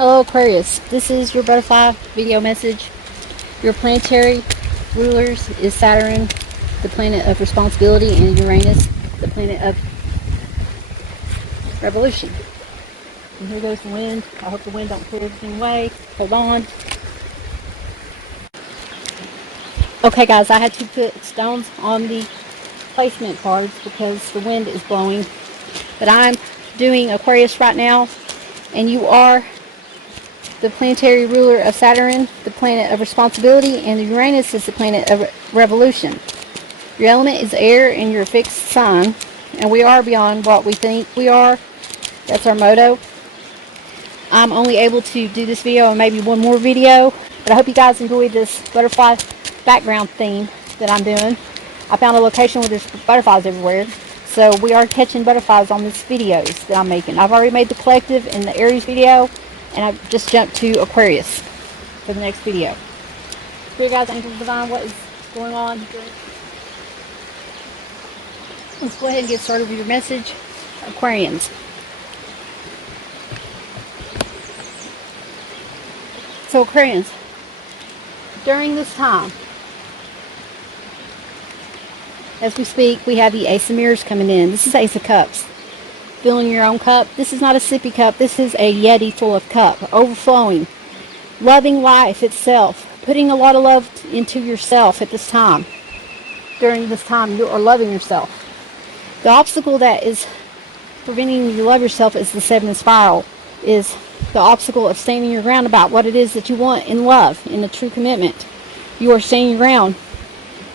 Hello Aquarius, this is your butterfly video message. Your planetary rulers is Saturn, the planet of responsibility, and Uranus, the planet of revolution. And here goes the wind. I hope the wind don't clear everything away. Hold on. Okay guys, I had to put stones on the placement cards because the wind is blowing. But I'm doing Aquarius right now, and you are the planetary ruler of Saturn, the planet of responsibility, and Uranus is the planet of revolution. Your element is air, and you're a fixed sign, and we are beyond what we think we are. That's our motto. I'm only able to do this video and maybe one more video, but I hope you guys enjoyed this butterfly background theme that I'm doing. I found a location where there's butterflies everywhere, so we are catching butterflies on these videos that I'm making. I've already made the collective and the Aries video, and I've just jumped to Aquarius for the next video. Here guys, Angels Divine, what is going on? Let's go ahead and get started with your message, Aquarians. So Aquarians, during this time, as we speak, we have the Ace of Mirrors coming in. This is Ace of Cups. Filling your own cup. This is not a sippy cup. This is a Yeti full of cup. Overflowing. Loving life itself. Putting a lot of love into yourself at this time. During this time, you are loving yourself. The obstacle that is preventing you to love yourself is the Seven Spiral. Is the obstacle of standing your ground about what it is that you want in love, in a true commitment. You are standing your ground,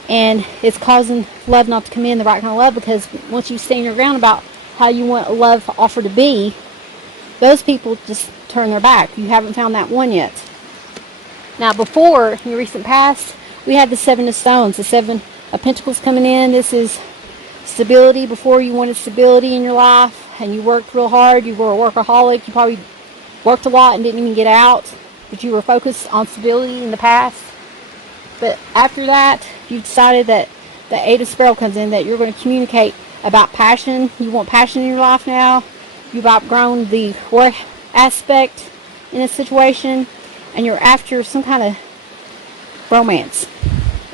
and it's causing love not to come in, the right kind of love, because once you stand your ground about how you want love offered to be, those people just turn their back. You haven't found that one yet. Now before, in your recent past, we had the Seven of Stones, the Seven of Pentacles coming in. This is stability. Before, you wanted stability in your life and you worked real hard. You were a workaholic. You probably worked a lot and didn't even get out, but you were focused on stability in the past. But after that, you've decided that the Eight of Spiral comes in, that you're going to communicate about passion. You want passion in your life now. You've outgrown the work aspect in a situation, and you're after some kind of romance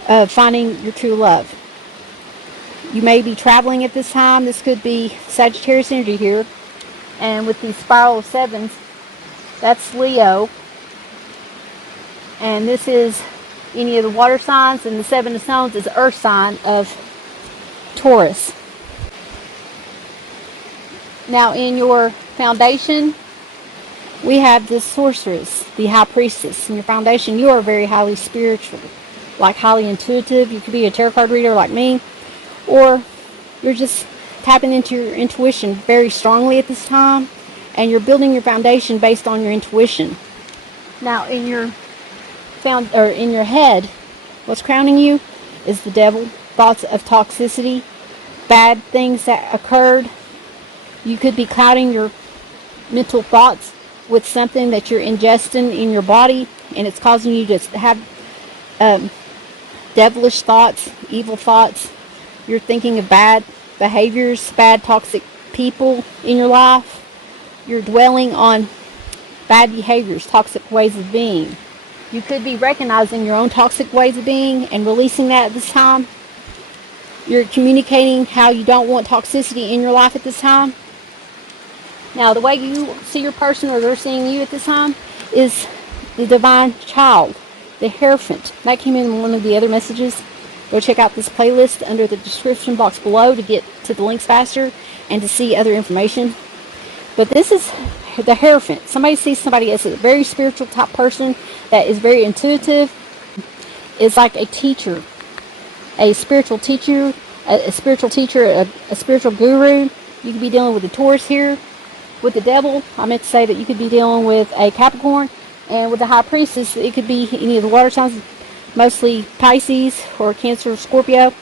of finding your true love. You may be traveling at this time. This could be Sagittarius energy here, and with the spiral of sevens, that's Leo, and this is any of the water signs, and the Seven of Stones is the earth sign of Taurus. Now in your foundation, we have the Sorceress, the High Priestess. In your foundation, you are very highly spiritual, like highly intuitive. You could be a tarot card reader like me, or you're just tapping into your intuition very strongly at this time, and you're building your foundation based on your intuition. Now in your head, what's crowning you is the devil, thoughts of toxicity, bad things that occurred. You could be clouding your mental thoughts with something that you're ingesting in your body, and it's causing you to have devilish thoughts, evil thoughts. You're thinking of bad behaviors, bad toxic people in your life. You're dwelling on bad behaviors, toxic ways of being. You could be recognizing your own toxic ways of being and releasing that at this time. You're communicating how you don't want toxicity in your life at this time. Now, the way you see your person, or they're seeing you at this time, is the divine child, the Hierophant. That came in one of the other messages. Go check out this playlist under the description box below to get to the links faster and to see other information. But this is the Hierophant. Somebody sees somebody as a very spiritual type person that is very intuitive. Is like a teacher, a spiritual teacher, a spiritual guru. You could be dealing with the Taurus here. With the devil, I meant to say that you could be dealing with a Capricorn, and with the High Priestess, it could be any of the water signs, mostly Pisces or Cancer or Scorpio.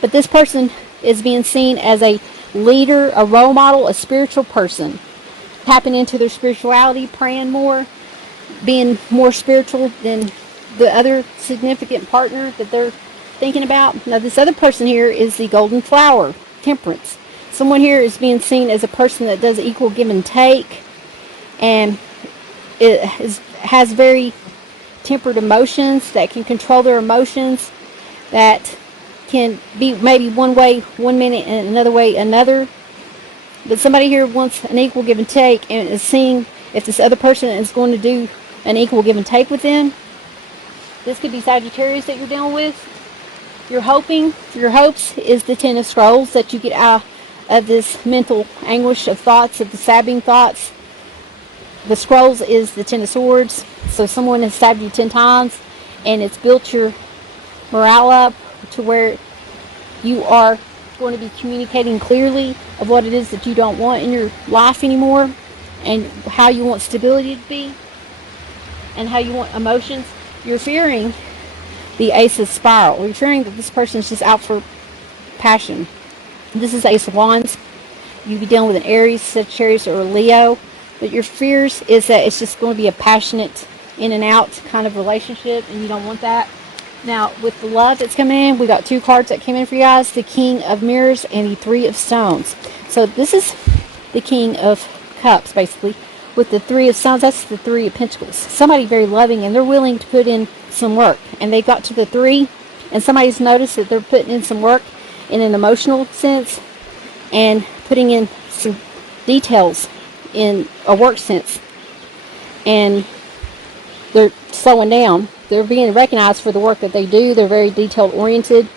But this person is being seen as a leader, a role model, a spiritual person, tapping into their spirituality, praying more, being more spiritual than the other significant partner that they're thinking about. Now this other person here is the Golden Flower, Temperance. Someone here is being seen as a person that does equal give and take, and has very tempered emotions, that can control their emotions, that can be maybe one way one minute and another way another. But somebody here wants an equal give and take, and is seeing if this other person is going to do an equal give and take with them. This could be Sagittarius that you're dealing with. Your hopes is the Ten of Scrolls, that you get out of this mental anguish of thoughts, of the stabbing thoughts. The Scrolls is the Ten of Swords. So someone has stabbed you 10 times, and it's built your morale up to where you are going to be communicating clearly of what it is that you don't want in your life anymore, and how you want stability to be, and how you want emotions. You're fearing the Ace of Spiral. You're fearing that this person is just out for passion. This is Ace of Wands. You'd be dealing with an Aries, Sagittarius, or a Leo. But your fears is that it's just going to be a passionate in and out kind of relationship, and you don't want that. Now, with the love that's coming in, we got 2 cards that came in for you guys. The King of Mirrors and the Three of Stones. So this is the King of Cups, basically. With the Three of Stones, that's the Three of Pentacles. Somebody very loving, and they're willing to put in some work. And they got to the 3, and somebody's noticed that they're putting in some work in an emotional sense, and putting in some details in a work sense. And they're slowing down. They're being recognized for the work that they do. They're very detail oriented,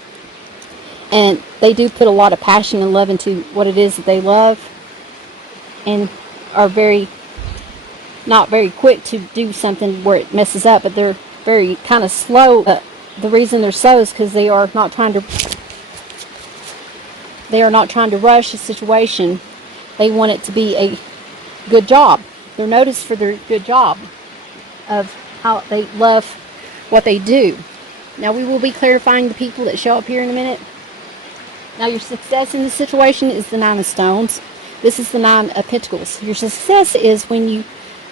and they do put a lot of passion and love into what it is that they love, and are not very quick to do something where it messes up, but they're very kind of slow. The reason they're slow is because they are not trying to rush a situation. They want it to be a good job. They're noticed for their good job of how they love what they do. Now, we will be clarifying the people that show up here in a minute. Now, your success in this situation is the Nine of Stones. This is the Nine of Pentacles. Your success is when you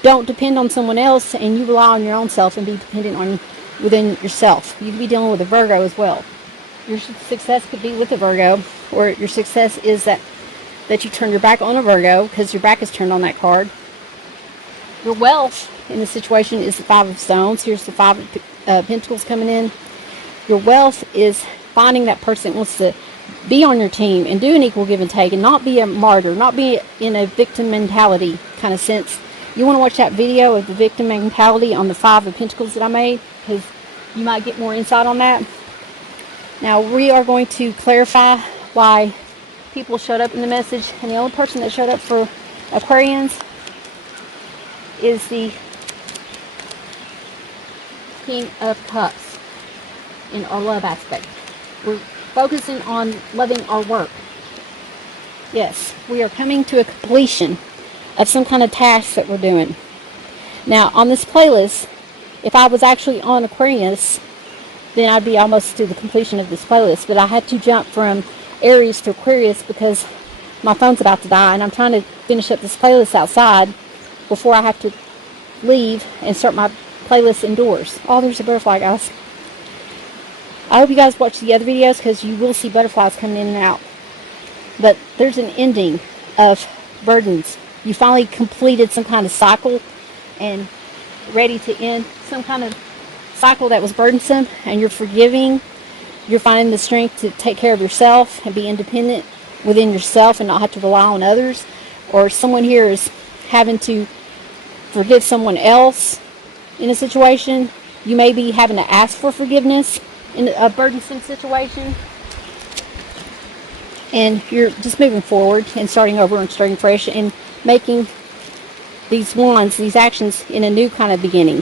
don't depend on someone else, and you rely on your own self and be dependent on within yourself. You could be dealing with a Virgo as well. Your success could be with a Virgo, or your success is that you turn your back on a Virgo, because your back is turned on that card. Your wealth in this situation is the Five of Stones. Here's the Five of Pentacles coming in. Your wealth is finding that person that wants to be on your team and do an equal give and take, and not be a martyr, not be in a victim mentality kind of sense. You want to watch that video of the victim mentality on the Five of Pentacles that I made, because you might get more insight on that. Now, we are going to clarify why people showed up in the message, and the only person that showed up for Aquarians is the King of Cups in our love aspect. We're focusing on loving our work. Yes, we are coming to a completion of some kind of task that we're doing. Now, on this playlist, if I was actually on Aquarius, then I'd be almost to the completion of this playlist. But I had to jump from Aries to Aquarius because my phone's about to die, and I'm trying to finish up this playlist outside before I have to leave and start my playlist indoors. Oh, there's a butterfly, guys. I hope you guys watch the other videos, because you will see butterflies coming in and out. But there's an ending of burdens. You finally completed some kind of cycle and ready to end some kind of cycle that was burdensome, and you're forgiving. You're finding the strength to take care of yourself and be independent within yourself and not have to rely on others. Or someone here is having to forgive someone else in a situation. You may be having to ask for forgiveness in a burdensome situation, and you're just moving forward and starting over and starting fresh and making these wands, these actions, in a new kind of beginning.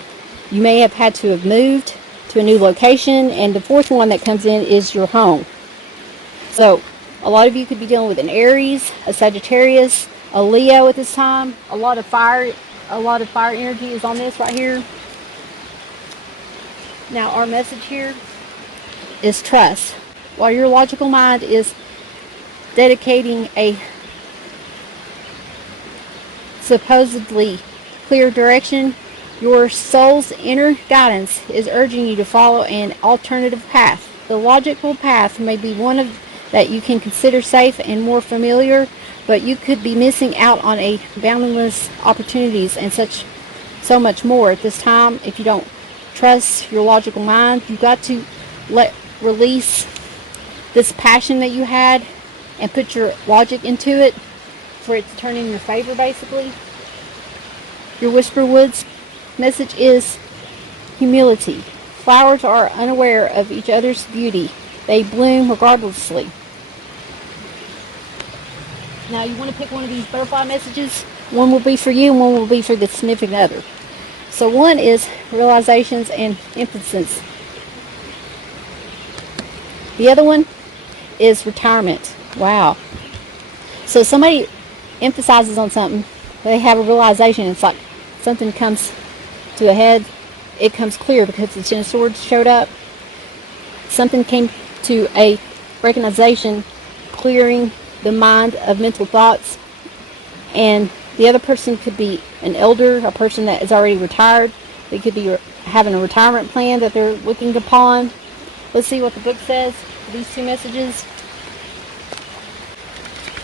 You may have had to have moved to a new location, and the fourth one that comes in is your home. So a lot of you could be dealing with an Aries, a Sagittarius, a Leo at this time. A lot of fire energy is on this right here. Now, our message here is trust. While your logical mind is dedicating a supposedly clear direction, your soul's inner guidance is urging you to follow an alternative path. The logical path may be one that you can consider safe and more familiar, but you could be missing out on a boundless opportunities and such so much more at this time. If you don't trust your logical mind, you've got to release this passion that you had and put your logic into it for it to turn in your favor, basically. Your Whisper Woods message is humility. Flowers are unaware of each other's beauty. They bloom regardlessly. Now you want to pick one of these butterfly messages. One will be for you and one will be for the significant other. So one is realizations and emphasis. The other one is retirement. Wow. So somebody emphasizes on something. They have a realization. It's like something comes to a head. It comes clear because the Ten of Swords showed up. Something came to a recognition, clearing the mind of mental thoughts. And the other person could be an elder, a person that is already retired. They could be having a retirement plan that they're looking upon. Let's see what the book says for these two messages.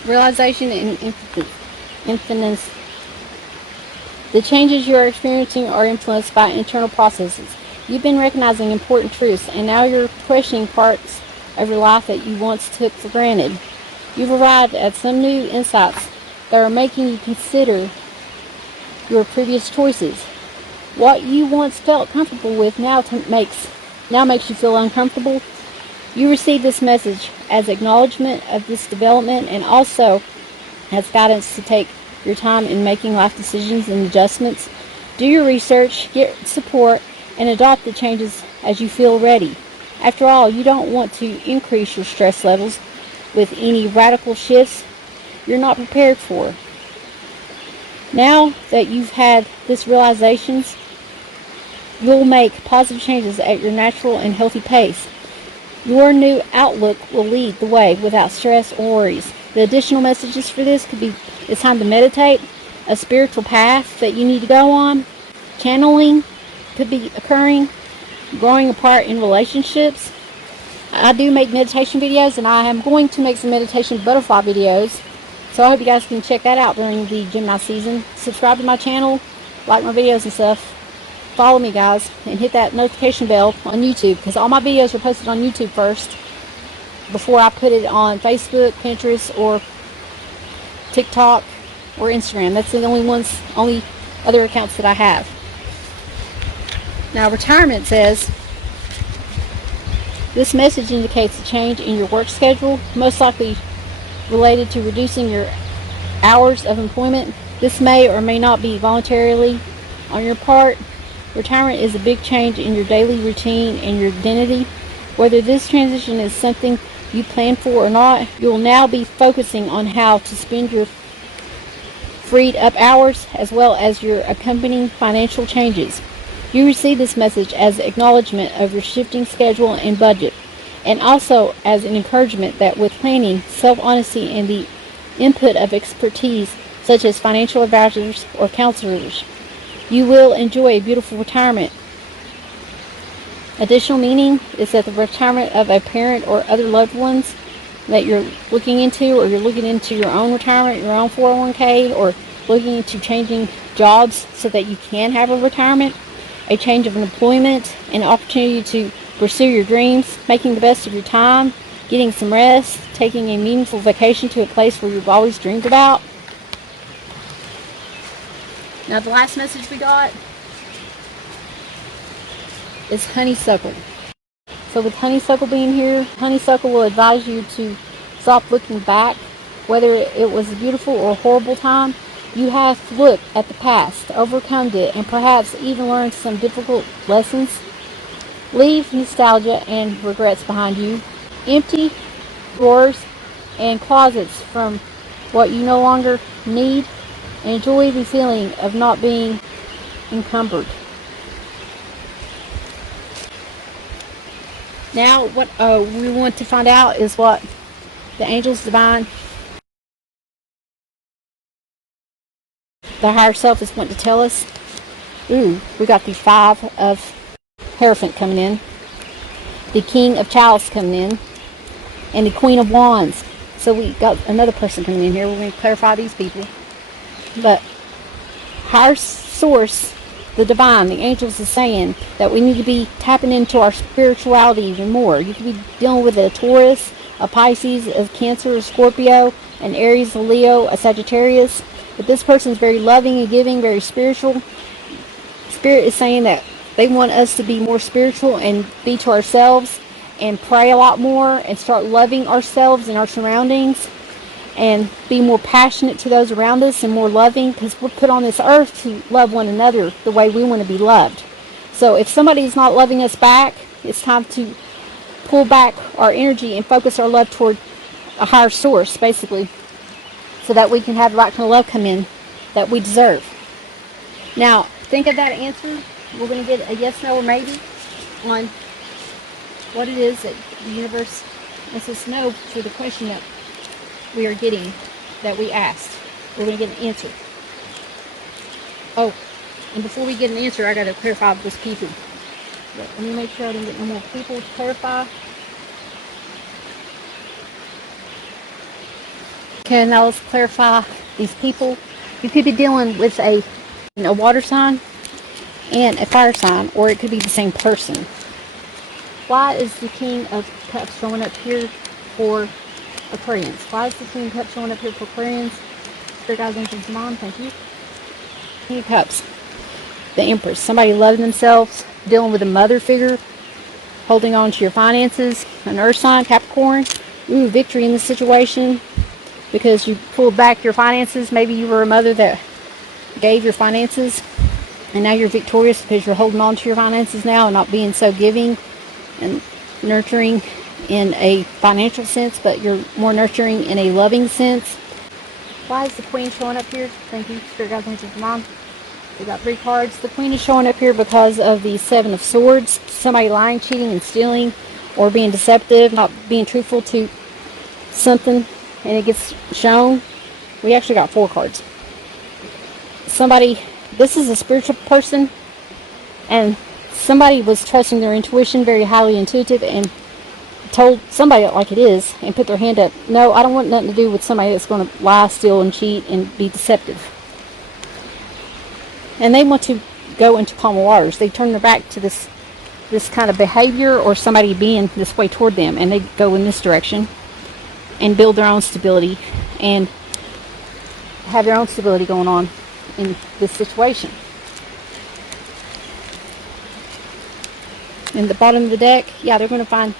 Realization and infiniteness. The changes you are experiencing are influenced by internal processes. You've been recognizing important truths, and now you're questioning parts of your life that you once took for granted. You've arrived at some new insights that are making you consider your previous choices. What you once felt comfortable with now makes you feel uncomfortable. You receive this message as acknowledgement of this development and also as guidance to take your time in making life decisions and adjustments. Do your research, get support, and adopt the changes as you feel ready. After all, you don't want to increase your stress levels with any radical shifts you're not prepared for. Now that you've had this realizations, you'll make positive changes at your natural and healthy pace. Your new outlook will lead the way without stress or worries. The additional messages for this could be it's time to meditate, a spiritual path that you need to go on, channeling could be occurring, growing apart in relationships. I do make meditation videos, and I am going to make some meditation butterfly videos. So I hope you guys can check that out during the Gemini season. Subscribe to my channel, like my videos and stuff. Follow me, guys, and hit that notification bell on YouTube, because all my videos are posted on YouTube first before I put it on Facebook, Pinterest, or TikTok, or Instagram. That's the only other accounts that I have. Now, retirement says, this message indicates a change in your work schedule, most likely related to reducing your hours of employment. This may or may not be voluntarily on your part. Retirement is a big change in your daily routine and your identity. Whether this transition is something you plan for or not, you will now be focusing on how to spend your freed up hours as well as your accompanying financial changes. You receive this message as acknowledgement of your shifting schedule and budget, and also as an encouragement that with planning, self-honesty, and the input of expertise such as financial advisors or counselors, you will enjoy a beautiful retirement. Additional meaning is that the retirement of a parent or other loved ones that you're looking into, or you're looking into your own retirement, your own 401k, or looking into changing jobs so that you can have a retirement, a change of employment, an opportunity to pursue your dreams, making the best of your time, getting some rest, taking a meaningful vacation to a place where you've always dreamed about. Now, the last message we got is honeysuckle. So with honeysuckle being here, honeysuckle will advise you to stop looking back. Whether it was a beautiful or a horrible time, you have to look at the past, overcome it, and perhaps even learn some difficult lessons. Leave nostalgia and regrets behind you. Empty drawers and closets from what you no longer need. Enjoy the feeling of not being encumbered. Now, what we want to find out is what the angels divine, the higher self, is wanting to tell us. Ooh, we got the Five of Hierophant coming in, the King of Chalice coming in, and the Queen of Wands. So we got another person coming in here. We're going to clarify these people. But higher source the divine, the angels is saying that we need to be tapping into our spirituality even more. You could be dealing with a Taurus, a Pisces, a Cancer, a Scorpio, an Aries, a Leo, a Sagittarius. But this person is very loving and giving, very spiritual. Spirit is saying that they want us to be more spiritual and be to ourselves and pray a lot more and start loving ourselves and our surroundings and be more passionate to those around us and more loving, because we're put on this earth to love one another the way we want to be loved. So if somebody's not loving us back, it's time to pull back our energy and focus our love toward a higher source, basically, so that we can have the right kind of love come in that we deserve. Now, think of that answer. We're going to get a yes, no, or maybe on what it is that the universe lets us know for the question that we are getting, that we asked. We're going to get an answer. Oh, and before we get an answer, I got to clarify this people. Let me make sure I didn't get no more people to clarify. Okay, now let's clarify these people. You could be dealing with a water sign and a fire sign, or it could be the same person. Why is the King of Cups showing up here for Aquarians? Why is the King of Cups showing up here for Aquarians? Spirit guides, angels, mom, thank you. King of Cups, the Empress, somebody loving themselves, dealing with a mother figure, holding on to your finances, an earth sign, Capricorn. Ooh, victory in this situation because you pulled back your finances. Maybe you were a mother that gave your finances and now you're victorious because you're holding on to your finances now and not being so giving and nurturing in a financial sense, but you're more nurturing in a loving sense. Why is the Queen showing up here? Thank you, Spirit Guides, angels, mom. We got 3 cards. The Queen is showing up here because of the 7 of Swords. Somebody lying, cheating, and stealing, or being deceptive, not being truthful to something, and it gets shown. We actually got 4 cards. Somebody, this is a spiritual person, and somebody was trusting their intuition, very highly intuitive, and told somebody it like it is and put their hand up. No, I don't want nothing to do with somebody that's going to lie, steal, and cheat and be deceptive. And they want to go into calmer waters. They turn their back to this kind of behavior or somebody being this way toward them, and they go in this direction and build their own stability and have their own stability going on in this situation. In the bottom of the deck, yeah, they're going to find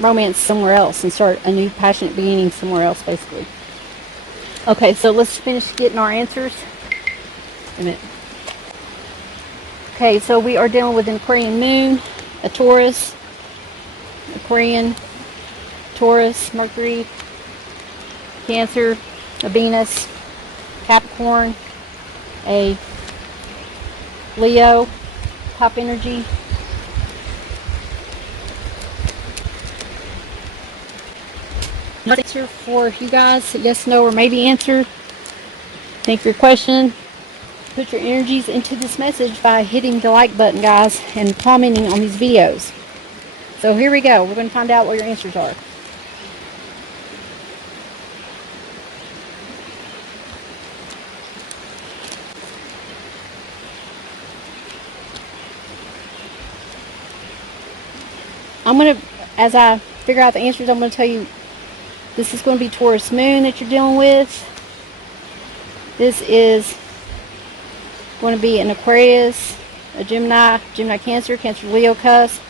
romance somewhere else and start a new passionate beginning somewhere else, basically. Okay, so let's finish getting our answers. A minute. Okay, so we are dealing with an Aquarian moon, a Taurus, Aquarian, Taurus, Mercury, Cancer, a Venus, Capricorn, a Leo, top energy, answer for you guys, yes, no, or maybe answer. Thank you for your question. Put your energies into this message by hitting the like button, guys, and commenting on these videos. So here we go. We're going to find out what your answers are. I'm going to, as I figure out the answers, I'm going to tell you this is going to be Taurus moon that you're dealing with. This is going to be an Aquarius, a Gemini, Gemini Cancer, Cancer Leo cusp,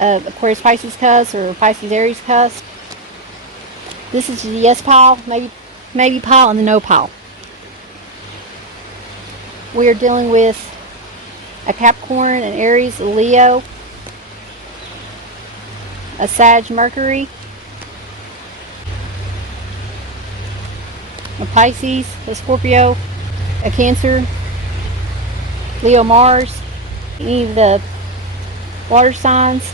Aquarius Pisces cusp, or Pisces Aries cusp. This is the yes pile, maybe pile, and the no pile. We are dealing with a Capricorn, an Aries, a Leo, a Sag Mercury, a Pisces, a Scorpio, a Cancer, Leo Mars, any of the water signs,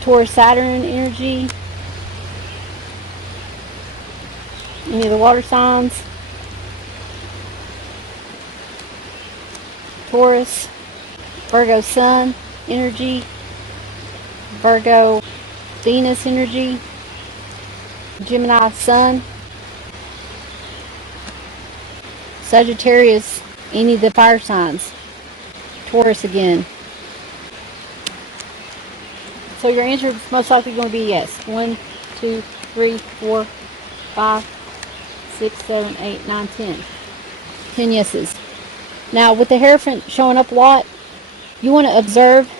Taurus Saturn energy, any of the water signs, Taurus, Virgo Sun energy, Virgo Venus energy, Gemini Sun, Sagittarius, any of the fire signs. Taurus again. So your answer is most likely going to be yes. 1, 2, 3, 4, 5, 6, 7, 8, 9, 10. 10 yeses. Now with the Hierophant showing up a lot, you want to observe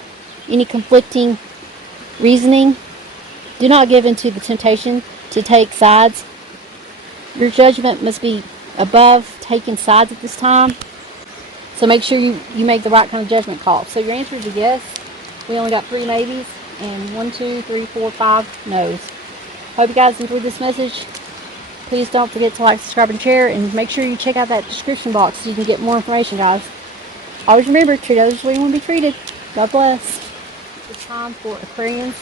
any conflicting reasoning. Do not give in to the temptation to take sides. Your judgment must be above taking sides at this time. So make sure you make the right kind of judgment call. So your answer is a yes. We only got 3 maybes and 1, 2, 3, 4, 5 no's. Hope you guys enjoyed this message. Please don't forget to like, subscribe, and share. And make sure you check out that description box so you can get more information, guys. Always remember, treat others the way you want to be treated. God bless. It's time for Aquarians.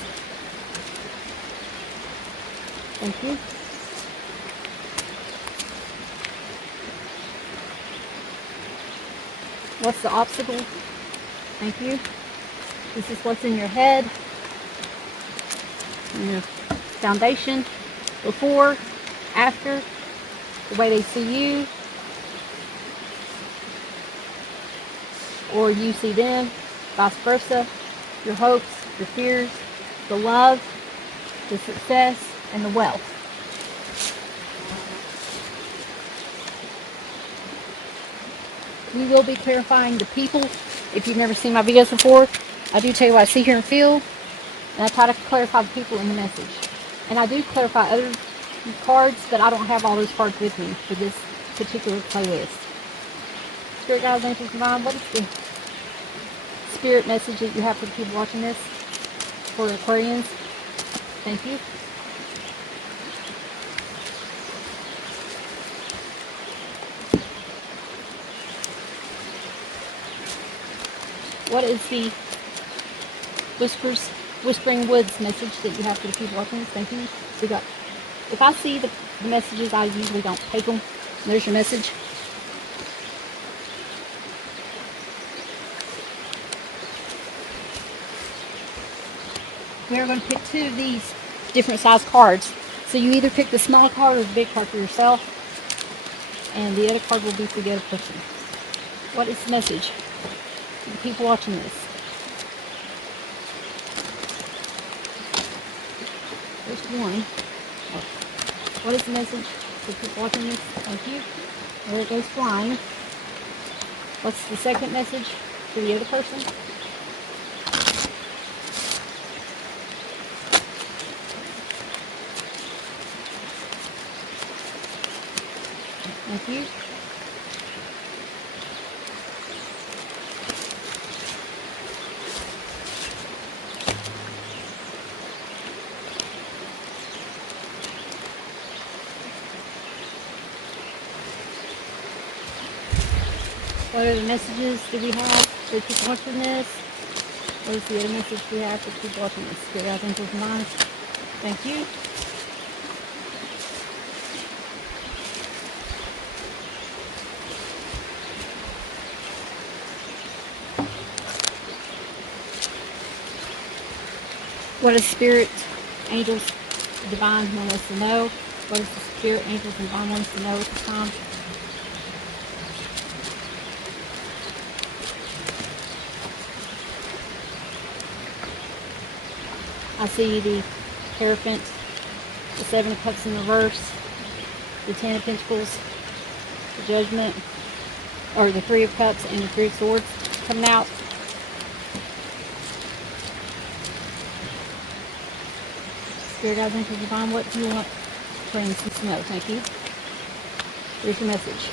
Thank you. What's the obstacle? Thank you. This is what's in your head, in your foundation, before, after, the way they see you, or you see them, vice versa, your hopes, your fears, the love, the success, and the wealth. We will be clarifying the people. If you've never seen my videos before, I do tell you what I see, hear, and feel, and I try to clarify the people in the message. And I do clarify other cards, but I don't have all those cards with me for this particular playlist. Spirit guides, angels, divine, what is the spirit message that you have for the people watching this? For Aquarians? Thank you. What is the Whispering Woods message that you have for the people watching this? Thank you. We got, if I see the messages, I usually don't take them. There's your message. We are going to pick 2 of these different size cards. So you either pick the small card or the big card for yourself, and the other card will be for the other person. What is the message for the people watching this? There's 1. What is the message for the people watching this? Thank you. There it goes flying. What's the second message for the other person? Thank you. What other messages do we have for people watching this? What is the other message we have for people watching this? Spirit guides, angels, and divine. Thank you. What does Spirit, Angels, Divine want us to know? What does the Spirit, Angels, and Divine want us to know at this time? I see the Hierophant, the 7 of Cups in reverse, the 10 of Pentacles, the Judgment, or the 3 of Cups, and the 3 of Swords coming out. Spirit guides, angels, divine, what do you want friends to know? Thank you. Here's your message.